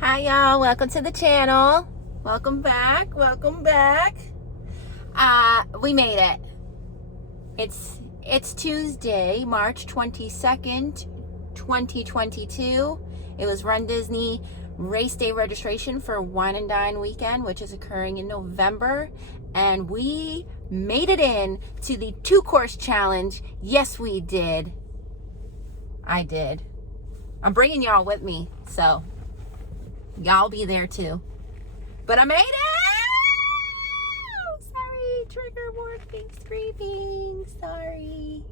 Hi y'all, welcome to the channel. Welcome back. We made it. It's Tuesday, March 22nd, 2022. It was Run Disney race day registration for Wine and Dine weekend, which is occurring in November, and we made it in to the 2-course challenge. Yes, we did. I did. I'm bringing y'all with me, so y'all be there too. But I made it! Sorry, trigger warning, screaming, sorry.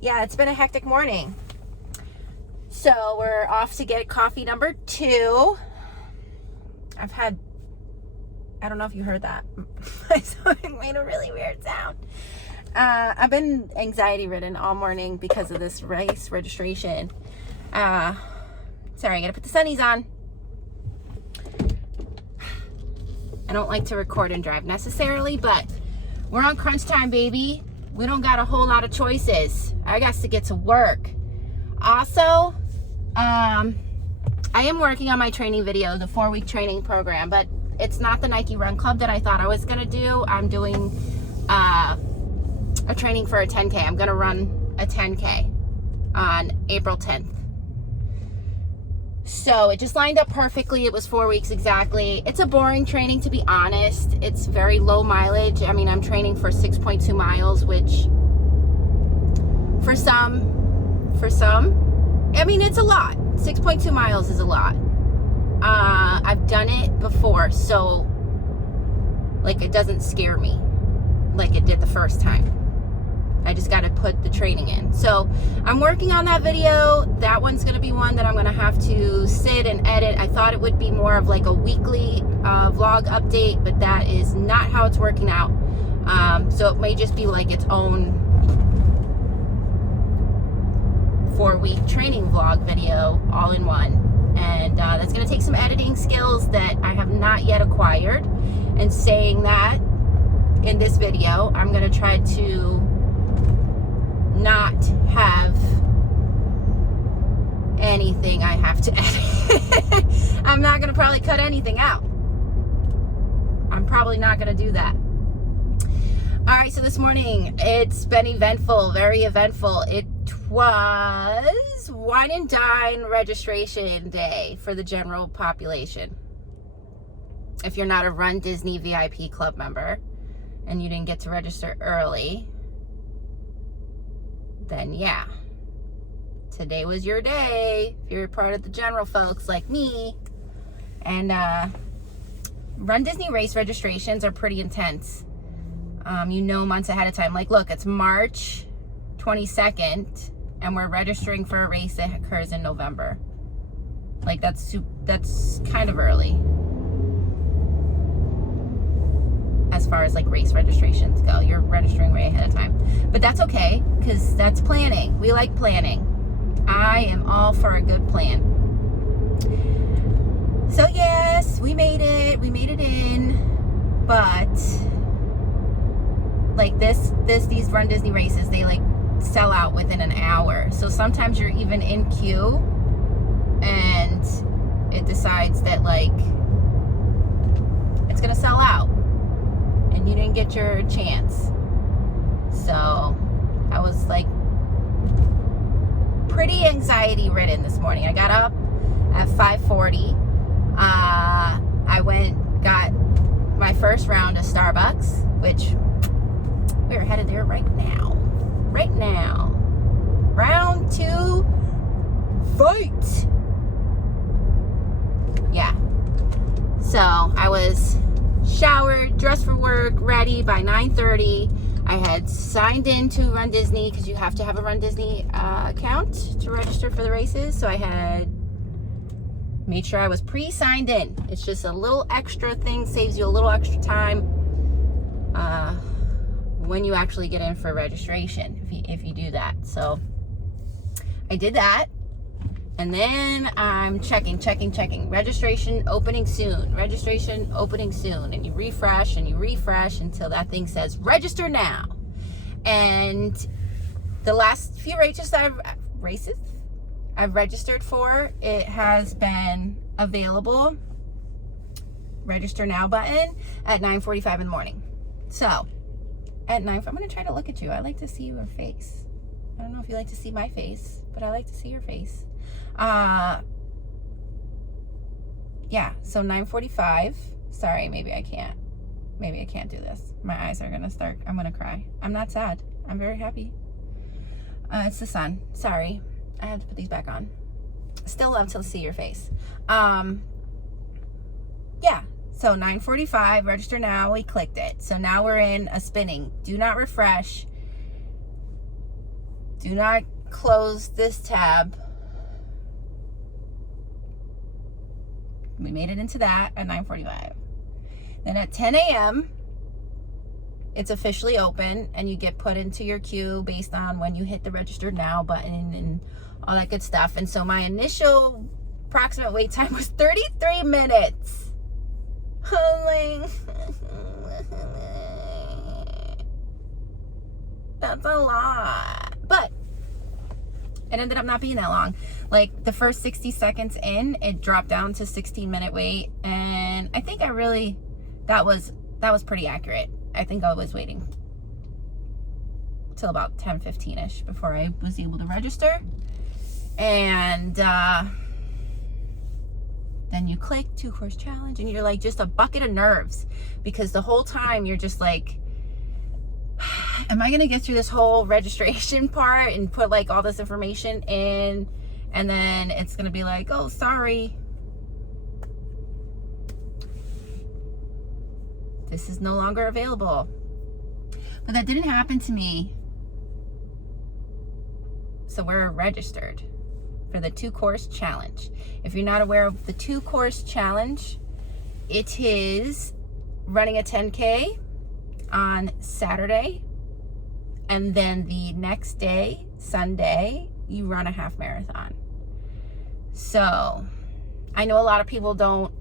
Yeah, it's been a hectic morning. So we're off to get coffee number 2. I don't know if you heard that. My stomach made a really weird sound. I've been anxiety ridden all morning because of this race registration. Sorry, I gotta put the sunnies on. I don't like to record and drive necessarily, but we're on crunch time, baby. We don't got a whole lot of choices. I got to get to work. Also, I am working on my training video, the 4-week training program, but it's not the Nike Run Club that I thought I was gonna do. I'm doing a training for a 10K. I'm gonna run a 10K on April 10th. So it just lined up perfectly. It was 4 weeks exactly. It's a boring training, to be honest. It's very low mileage. I mean, I'm training for 6.2 miles, which for some, I mean, it's a lot. 6.2 miles is a lot. I've done it before, so like it doesn't scare me like it did the first time. I just got to put the training in. So I'm working on that video. That one's going to be one that I'm going to have to sit and edit. I thought it would be more of like a weekly vlog update, but that is not how it's working out. So it may just be like its own 4-week training vlog video all in one. And that's going to take some editing skills that I have not yet acquired. And saying that, in this video, I'm going to try to not have anything I have to edit. I'm not going to probably cut anything out. I'm probably not going to do that. All right, so this morning, it's been eventful, very eventful. It was Wine and Dine registration day for the general population. If you're not a Run Disney VIP club member and you didn't get to register early, then yeah, today was your day if you're part of the general folks like me. And Run Disney race registrations are pretty intense. You know, months ahead of time. Like, look, it's March 22nd and we're registering for a race that occurs in November. Like, that's kind of early as far as like race registrations go. You're registering way ahead of time, but that's okay because that's planning. We like planning. I am all for a good plan. So yes, we made it in, but like these Run Disney races, they like sell out within an hour. So sometimes you're even in queue and it decides that like it's gonna sell out and you didn't get your chance. So I was like pretty anxiety ridden this morning. I got up at 5:40. I got my first round of Starbucks, which we're headed there right now. Round 2, fight. Yeah. So I was showered, dressed for work, ready by 9:30. I had signed in to Run Disney because you have to have a Run Disney account to register for the races. So I had made sure I was pre-signed in. It's just a little extra thing, saves you a little extra time when you actually get in for registration, if you do that. So I did that. And then I'm checking. Registration opening soon. And you refresh until that thing says register now. And the last few races I've registered for, it has been available register now button at 9:45 in the morning. So at 9, I'm going to try to look at you. I like to see your face. I don't know if you like to see my face, but I like to see your face. Yeah, so 9:45. Sorry, maybe I can't do this. My eyes are gonna start, I'm gonna cry. I'm not sad, I'm very happy. It's the sun, sorry. I have to put these back on. Still love to see your face. Yeah, so 9:45, register now, we clicked it. So now we're in a spinning. Do not refresh. Do not close this tab. We made it into that at 9:45. Then at 10 a.m., it's officially open and you get put into your queue based on when you hit the register now button and all that good stuff. And so my initial approximate wait time was 33 minutes. That's a lot. But it ended up not being that long. Like the first 60 seconds in, it dropped down to 16-minute wait. And I think that was pretty accurate. I think I was waiting till about 10:15-ish before I was able to register. And then you click 2-course challenge and you're like just a bucket of nerves because the whole time you're just like, am I gonna get through this whole registration part and put like all this information in, and then it's gonna be like, oh, sorry, this is no longer available. But that didn't happen to me. So we're registered for the 2-course challenge. If you're not aware of the 2-course challenge, it is running a 10K on Saturday, and then the next day, Sunday, you run a half marathon. So I know a lot of people don't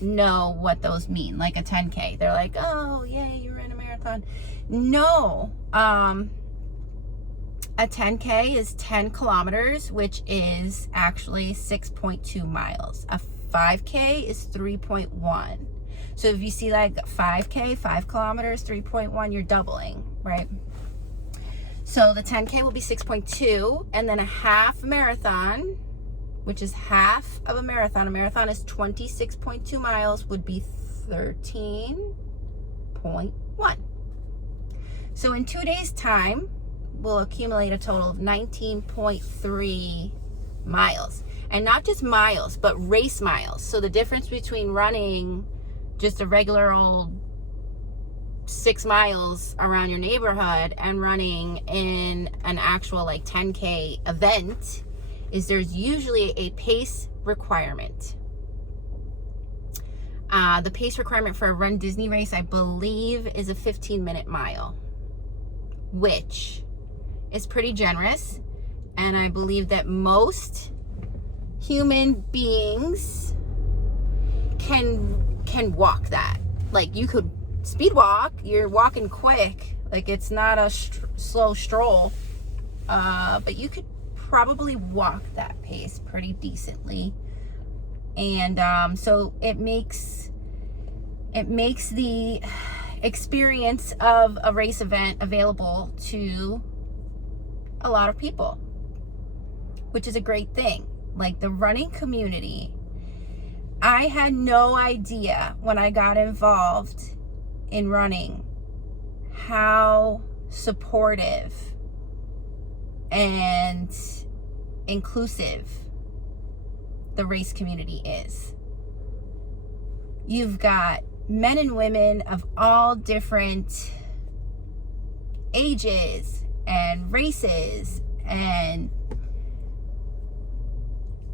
know what those mean, like a 10K. They're like, oh, yay, you ran a marathon. No, a 10K is 10 kilometers, which is actually 6.2 miles. A 5K is 3.1. So if you see like 5K, 5 kilometers, 3.1, you're doubling, right? So the 10K will be 6.2, and then a half marathon, which is half of a marathon. A marathon is 26.2 miles, would be 13.1. So in 2 days' time, we'll accumulate a total of 19.3 miles. And not just miles, but race miles. So the difference between running just a regular old 6 miles around your neighborhood and running in an actual like 10K event is there's usually a pace requirement. The pace requirement for a Run Disney race, I believe, is a 15-minute mile, which is pretty generous. And I believe that most human beings can walk that. Like, you could speed walk, you're walking quick, like it's not a slow stroll, but you could probably walk that pace pretty decently. And so it makes the experience of a race event available to a lot of people, which is a great thing. Like the running community, I had no idea when I got involved in running how supportive and inclusive the race community is. You've got men and women of all different ages and races and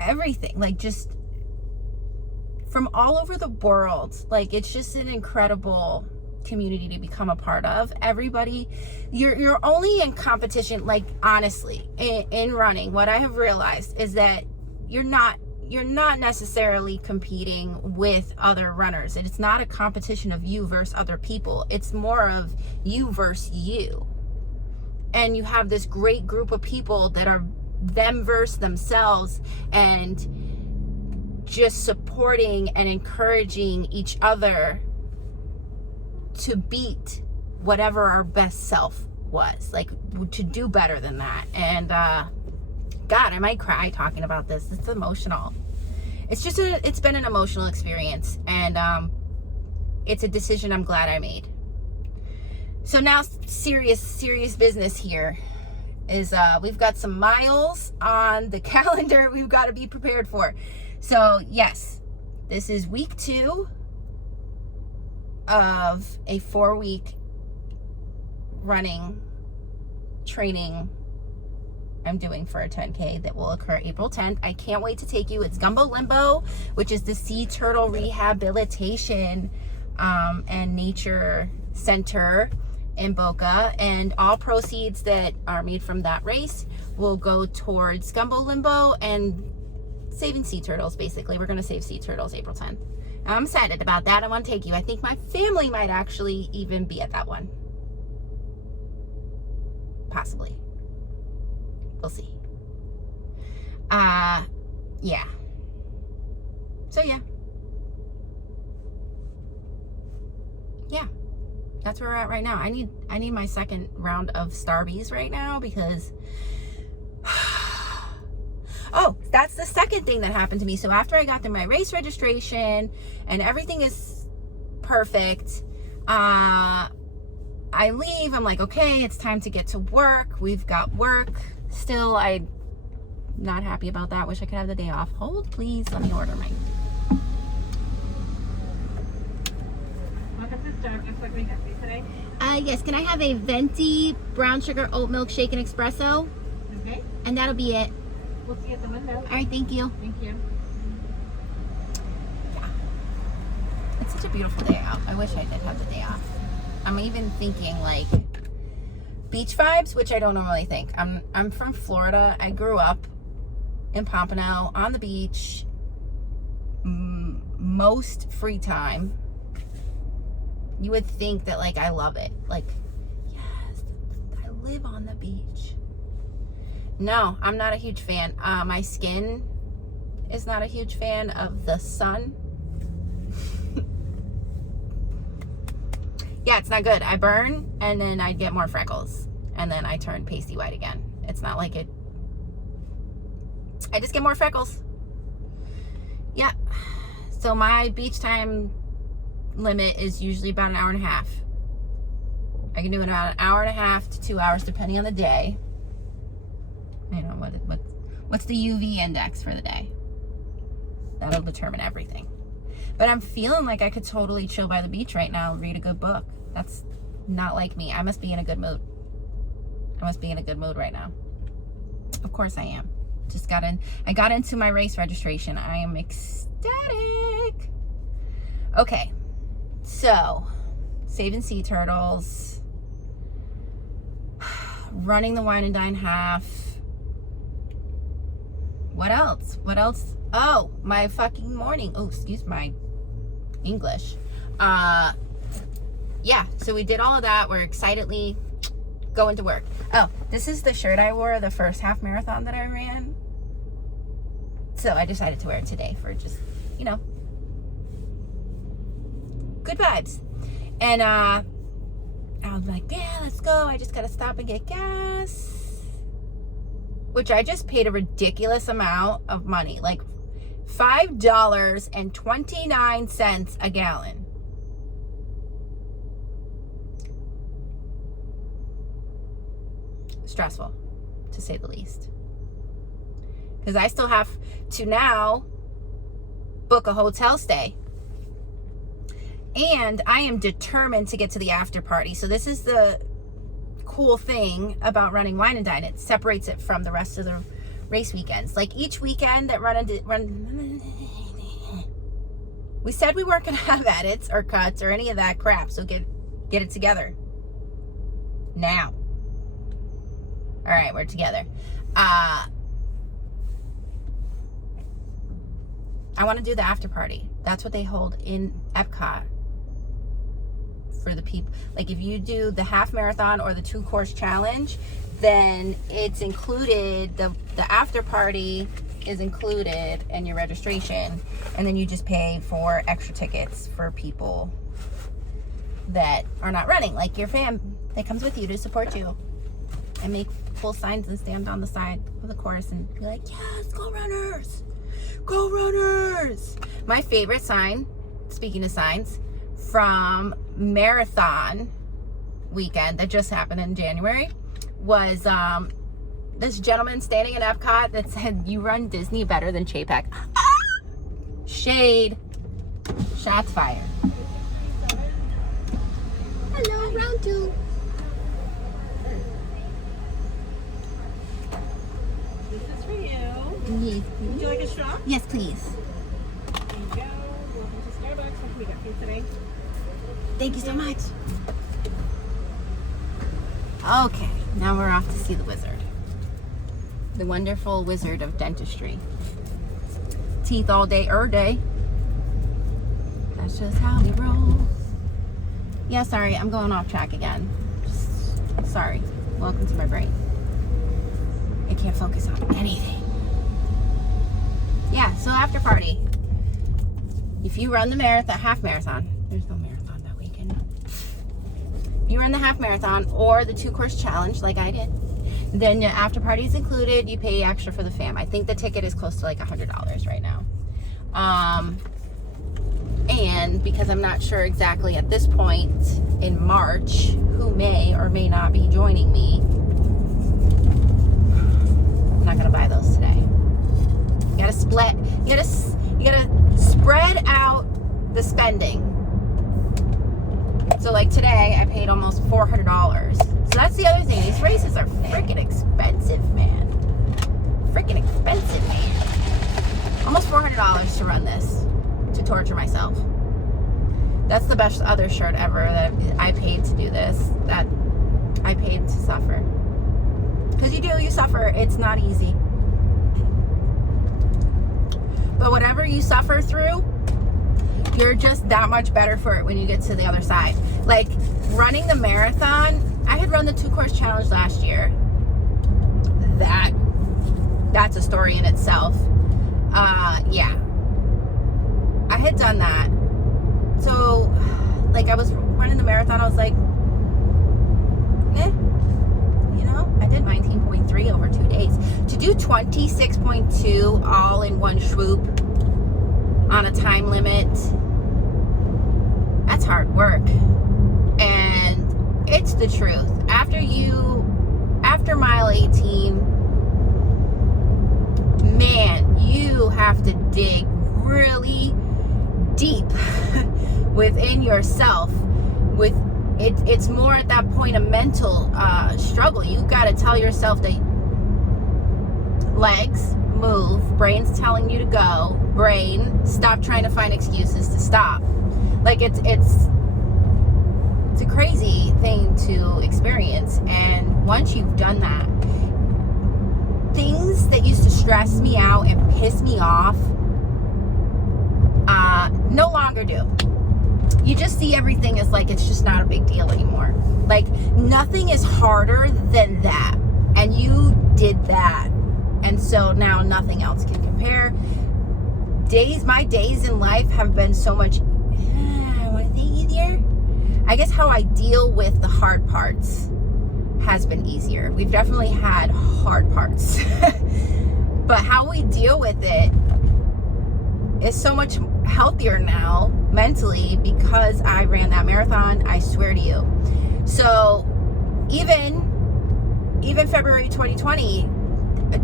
everything, like just from all over the world. Like, it's just an incredible community to become a part of. Everybody, you're only in competition, like, honestly, in running, what I have realized is that you're not necessarily competing with other runners. It's not a competition of you versus other people. It's more of you versus you. And you have this great group of people that are them versus themselves, and just supporting and encouraging each other to beat whatever our best self was, like to do better than that. And God, I might cry talking about this. It's emotional. It's been an emotional experience, and it's a decision I'm glad I made. So now serious business here is we've got some miles on the calendar we've got to be prepared for. So yes, this is week 2 of a 4-week running training I'm doing for a 10K that will occur April 10th. I can't wait to take you. It's Gumbo Limbo, which is the sea turtle rehabilitation and nature center in Boca, and all proceeds that are made from that race will go towards Gumbo Limbo and saving sea turtles. Basically, we're going to save sea turtles April 10th. I'm excited about that. I want to take you. I think my family might actually even be at that one. Possibly. We'll see. Yeah. So yeah. Yeah. That's where we're at right now. I need my second round of Starbies right now because oh, that's the second thing that happened to me. So after I got through my race registration and everything is perfect, I leave. I'm like, okay, it's time to get to work. We've got work. Still, I'm not happy about that. Wish I could have the day off. Hold, please. Let me order mine. Welcome to Starbucks. What can we get for you today? Yes. Can I have a venti brown sugar oat milk shake and espresso? Okay. And that'll be it. We'll see you at the window. All right. Thank you. Thank you. Yeah. It's such a beautiful day out. I wish I did have the day off. I'm even thinking like beach vibes, which I don't normally think. I'm from Florida. I grew up in Pompano on the beach most free time. You would think that like I love it. Like, yes, I live on the beach. No, I'm not a huge fan. My skin is not a huge fan of the sun. Yeah, it's not good. I burn and then I get more freckles and then I turn pasty white again. It's not like it. I just get more freckles. Yeah. So my beach time limit is usually about an hour and a half. I can do it about an hour and a half to 2 hours depending on the day. You know, what's the UV index for the day? That'll determine everything. But I'm feeling like I could totally chill by the beach right now, read a good book. That's not like me. I must be in a good mood. I must be in a good mood right now. Of course I am. I got into my race registration. I am ecstatic. Okay. So, saving sea turtles. Running the wine and dine half. What else? Oh, my fucking morning. Oh, excuse my English. Yeah, so we did all of that. We're excitedly going to work. Oh, this is the shirt I wore the first half marathon that I ran. So I decided to wear it today for just, you know, good vibes. And I was like, yeah, let's go. I just got to stop and get gas. Which I just paid a ridiculous amount of money. Like $5.29 a gallon. Stressful, to say the least. Because I still have to now book a hotel stay. And I am determined to get to the after party. So this is the cool thing about running Wine and Dine. It separates it from the rest of the race weekends. Like each weekend that we said we weren't going to have edits or cuts or any of that crap. So get it together now. All right, we're together. I want to do the after party. That's what they hold in Epcot for the people. Like if you do the half marathon or the 2-course challenge, then it's included the after party is included in your registration, and then you just pay for extra tickets for people that are not running, like your fam that comes with you to support you, and make full signs and stand on the side of the course and be like, yes, go runners, go runners. My favorite sign, speaking of signs, from marathon weekend that just happened in January was this gentleman standing in Epcot that said, you run Disney better than Chapek. Shade. Shots fired. Hello, round 2. This is for you. Yes, please. Would you like a straw? Yes, please. There you go. Welcome to Starbucks. What can we get for you today? Thank you so much. Okay, now we're off to see the wizard. The wonderful wizard of dentistry. Teeth all day, day. That's just how we roll. Yeah, sorry, I'm going off track again. Sorry. Welcome to my brain. I can't focus on anything. Yeah, so after party. If you run the marathon, half marathon, there's no marathon that weekend. If you run the half marathon or the 2-course challenge like I did, then your after party is included. You pay extra for the fam. I think the ticket is close to like $100 right now. And because I'm not sure exactly at this point in March who may or may not be joining me, I'm not gonna buy those today. You gotta split. You gotta spread out the spending. So like today, I paid almost $400. So that's the other thing. These races are freaking expensive, man. Freaking expensive, man. Almost $400 to run this, to torture myself. That's the best other shirt ever that I paid to do this. That I paid to suffer. Because you suffer. It's not easy. But whatever you suffer through, you're just that much better for it when you get to the other side. Like running the marathon, I had run the 2-course challenge last year. That's a story in itself. Yeah. I had done that. So, like, I was running the marathon, I was like, I did 19.3 over 2 days. To do 26.2 all in one swoop on a time limit, that's hard work. And it's the truth. After mile 18, man, you have to dig really deep within yourself. It's more at that point a mental struggle. You got to tell yourself that legs move, brain's telling you to go, brain stop trying to find excuses to stop. Like it's a crazy thing to experience. And once you've done that, things that used to stress me out and piss me off no longer do. You just see everything as like it's just not a big deal anymore. Like nothing is harder than that, and you did that, and so now nothing else can compare. My days in life have been so much I want to say easier. I guess how I deal with the hard parts has been easier. We've definitely had hard parts but how we deal with it is so much healthier now mentally because I ran that marathon, I swear to you. So even February 2020,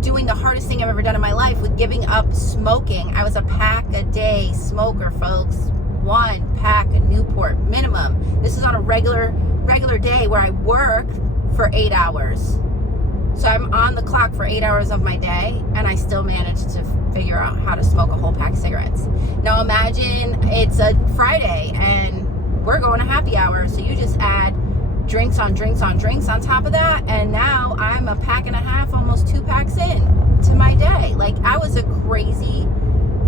doing the hardest thing I've ever done in my life with giving up smoking. I was a pack a day smoker, folks. 1 pack of Newport minimum. This is on a regular day where I work for 8 hours. So I'm on the clock for 8 hours of my day, and I still managed to figure out how to smoke a whole pack of cigarettes. Now imagine it's a Friday and we're going to happy hour, so you just add drinks on drinks on drinks on top of that, and now I'm a pack and a half, almost 2 packs in to my day. Like I was a crazy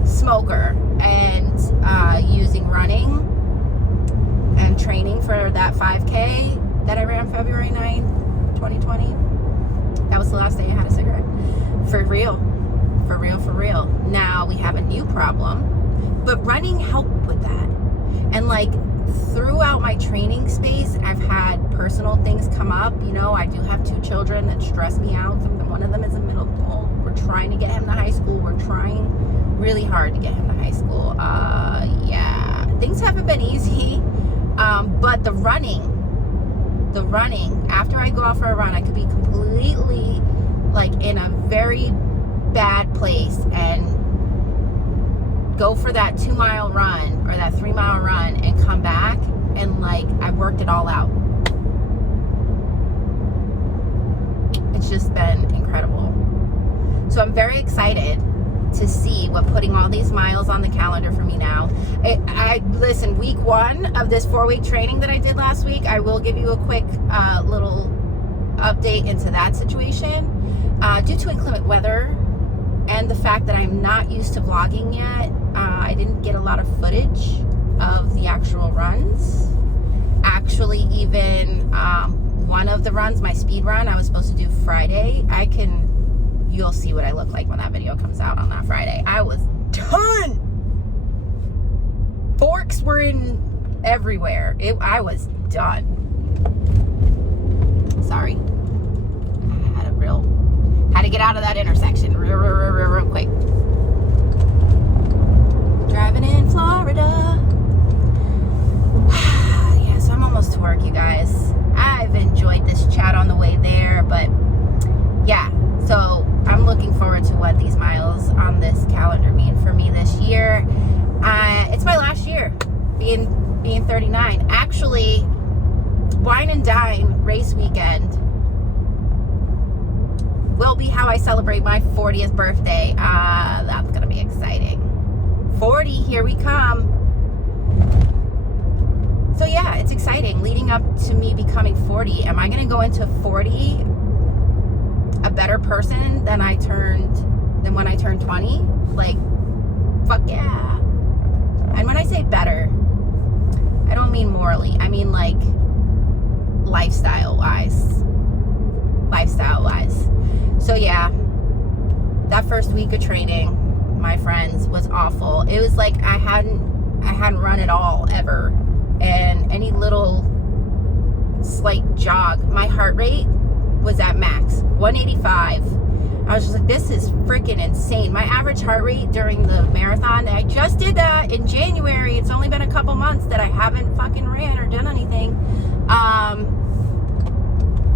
smoker, and using running and training for that 5K that I ran February 9th, 2020. That was the last day I had a cigarette. For real. For real. Now we have a new problem, but running helped with that. And like throughout my training space, I've had personal things come up. You know, I do have 2 children that stress me out. One of them is in middle school. We're trying to get him to high school. We're trying really hard to get him to high school. Yeah, things haven't been easy. But the running, after I go out for a run, I could be completely like in a very bad place and go for that 2-mile run or that 3-mile run and come back and like I worked it all out. It's just been incredible. So I'm very excited to see what putting all these miles on the calendar for me now. Listen, week 1 of this 4-week training that I did last week, I will give you a quick little update into that situation. Due to inclement weather and the fact that I'm not used to vlogging yet, I didn't get a lot of footage of the actual runs. Actually, even one of the runs, my speed run, I was supposed to do Friday. You'll see what I look like when that video comes out on that Friday. I was done. Forks were in everywhere. I was done. Sorry. Had to get out of that intersection real quick. Driving in Florida. Yeah, so I'm almost to work, you guys. I've enjoyed this chat on the way there, but yeah, so I'm looking forward to what these miles on this calendar mean for me this year. It's my last year being 39. Actually, Wine and Dine race weekend will be how I celebrate my 40th birthday. That's gonna be exciting. 40, here we come. So yeah, it's exciting. Leading up to me becoming 40, am I gonna go into 40 a better person than when I turned 20? Like, fuck yeah. And when I say better, I don't mean morally. I mean like lifestyle wise. So yeah, that first week of training, my friends, was awful. It was like I hadn't run at all ever, and any little slight jog, my heart rate was at max 185. I was just like, this is freaking insane. My average heart rate during the marathon, I just did that in January. It's only been a couple months that I haven't fucking ran or done anything.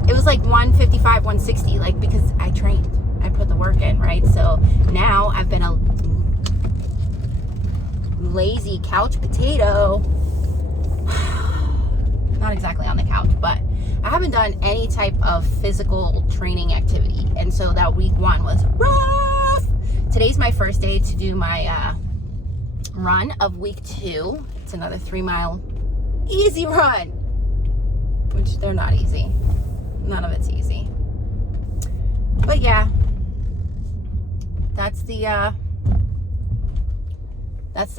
It was like 155, 160, like, because I trained. I put the work in, right? So now I've been a lazy couch potato. Not exactly on the couch, but I haven't done any type of physical training activity. And so that week 1 was rough. Today's my first day to do my run of week 2. It's another 3-mile easy run, which they're not easy. None of it's easy. But yeah, that's the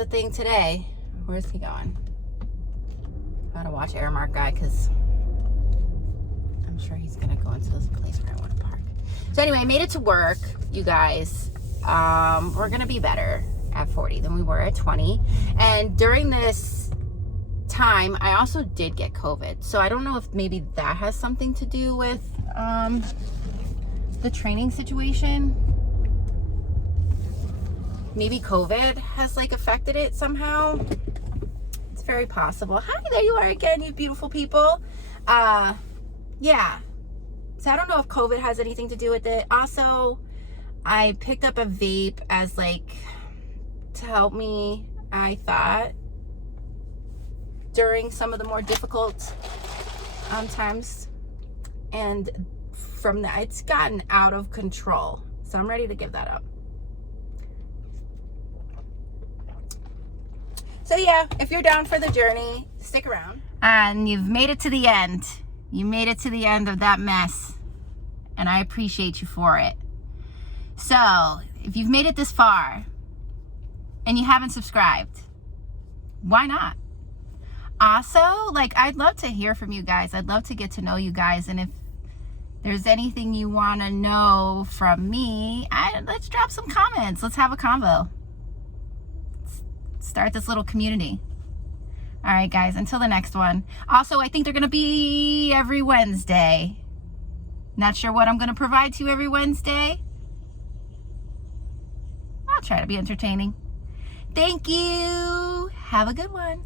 thing today. Where's he going? Gotta watch Airmark guy, because I'm sure he's gonna go into this place where I want to park. So anyway, I made it to work, you guys. We're gonna be better at 40 than we were at 20. And during this time, I also did get COVID. So I don't know if maybe that has something to do with the training situation. Maybe COVID has like affected it somehow. It's very possible. Hi, there you are again, you beautiful people. Yeah. So I don't know if COVID has anything to do with it. Also, I picked up a vape as like to help me, I thought, during some of the more difficult times. And from that, it's gotten out of control. So I'm ready to give that up. So yeah, if you're down for the journey, stick around. And you've made it to the end. You made it to the end of that mess. And I appreciate you for it. So, if you've made it this far and you haven't subscribed, why not? Also, like, I'd love to hear from you guys. I'd love to get to know you guys. And if there's anything you want to know from me, let's drop some comments. Let's have a convo. Let's start this little community. All right, guys, until the next one. Also, I think they're going to be every Wednesday. Not sure what I'm going to provide to you every Wednesday. I'll try to be entertaining. Thank you. Have a good one.